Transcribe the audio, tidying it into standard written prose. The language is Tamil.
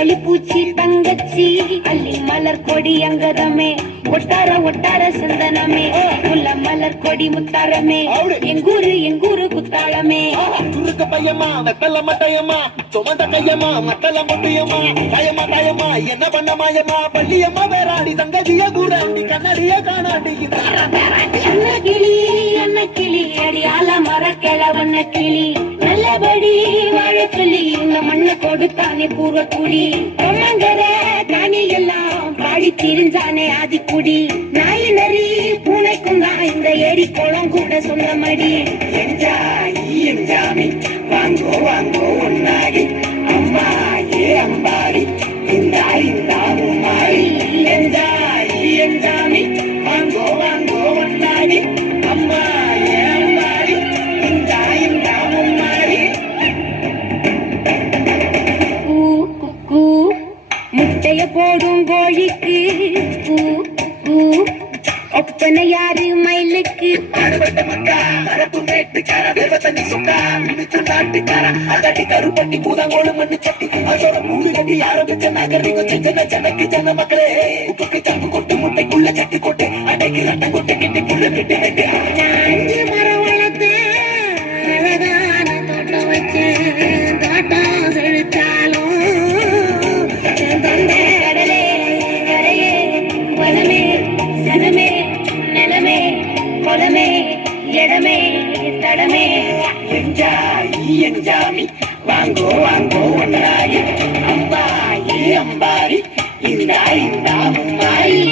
அம்பளி பூச்சி தங்கச்சி அள்ளி மலர் கொடி அங்கதமே ஒட்டார ஒட்டார சந்தனமே முல்ல மலர் கொடி முத்தாரமே எங்கூரு குத்தாளமே சுருக்க பையமா வெத்தல மட்டையம்மா சுமந்த கையம்மா மத்தல முட்டியம்மா தாயம்மா தாயம்மா என்ன பண்ண மாயம்மா பள்ளியம்மா வேறாடி தங்கதிய கூடாண்டி கண்ணடிய காணாண்டி அண்ண கிளி அடி ஆல மர கிழவண்ண கிளி நல்லபடி வாழ சொல்லி இந்த மண்ணை கொடுத்தானே பூர்வ குடி பொம்மங்கர காணி எல்லாம் பாடி திரிஞ்சானே ஆதிக்குடி நாய் நரி பூனைக்கும் தான் இந்த ஏரி குளம் கூட சொந்தமடி என்ஜாமி வாங்கோ வாங்கோ ஒன்னாகி அம்மா ஏ அம்பாடி இந்தா இந்தா மும்மாடி என்ஜாமி வாங்கோ வாங்கோ ஒன்னாகி அம்மா ஏ அம்பாடி இந்தா இந்தா மும்மாடி முட்டைய போடும் கோழிக்கு ஒப்பனை யாரு மயிலுக்கு அறுபட்ட மக்கா மரப்பு மேட்டுக்கார தேவத்தனி சுக்கா மினிச்சு நாட்டுக்கார அதடி கருப்பட்டி பூதாங்கோடு மண்ணு சட்டி அதோட மூடு கட்டி ஆரம்பிச்ச நகரிங்க செஞ்சன ஜனக்கு ஜன மக்களே உப்புக்கு சங்கு கொட்டு முட்டைக்குள்ள சட்டி கொட்டு அடைக்கு ரட்டம் கொட்டு கிட்டி புள்ள கிட்டி வெட்டி அஞ்சு மரம் வளர்த்து அழகான தோட்டம் வச்சு தோட்டம் செழித்தாலும் கடலே கரையே வனமே சனமே நிலமே கொலமே இடமே தடமே என்ஜாமி வாங்கோ வாங்கோ ஒன்னாயி அம்பாயி அம்பாரி இந்தா இந்தா மும்மாயி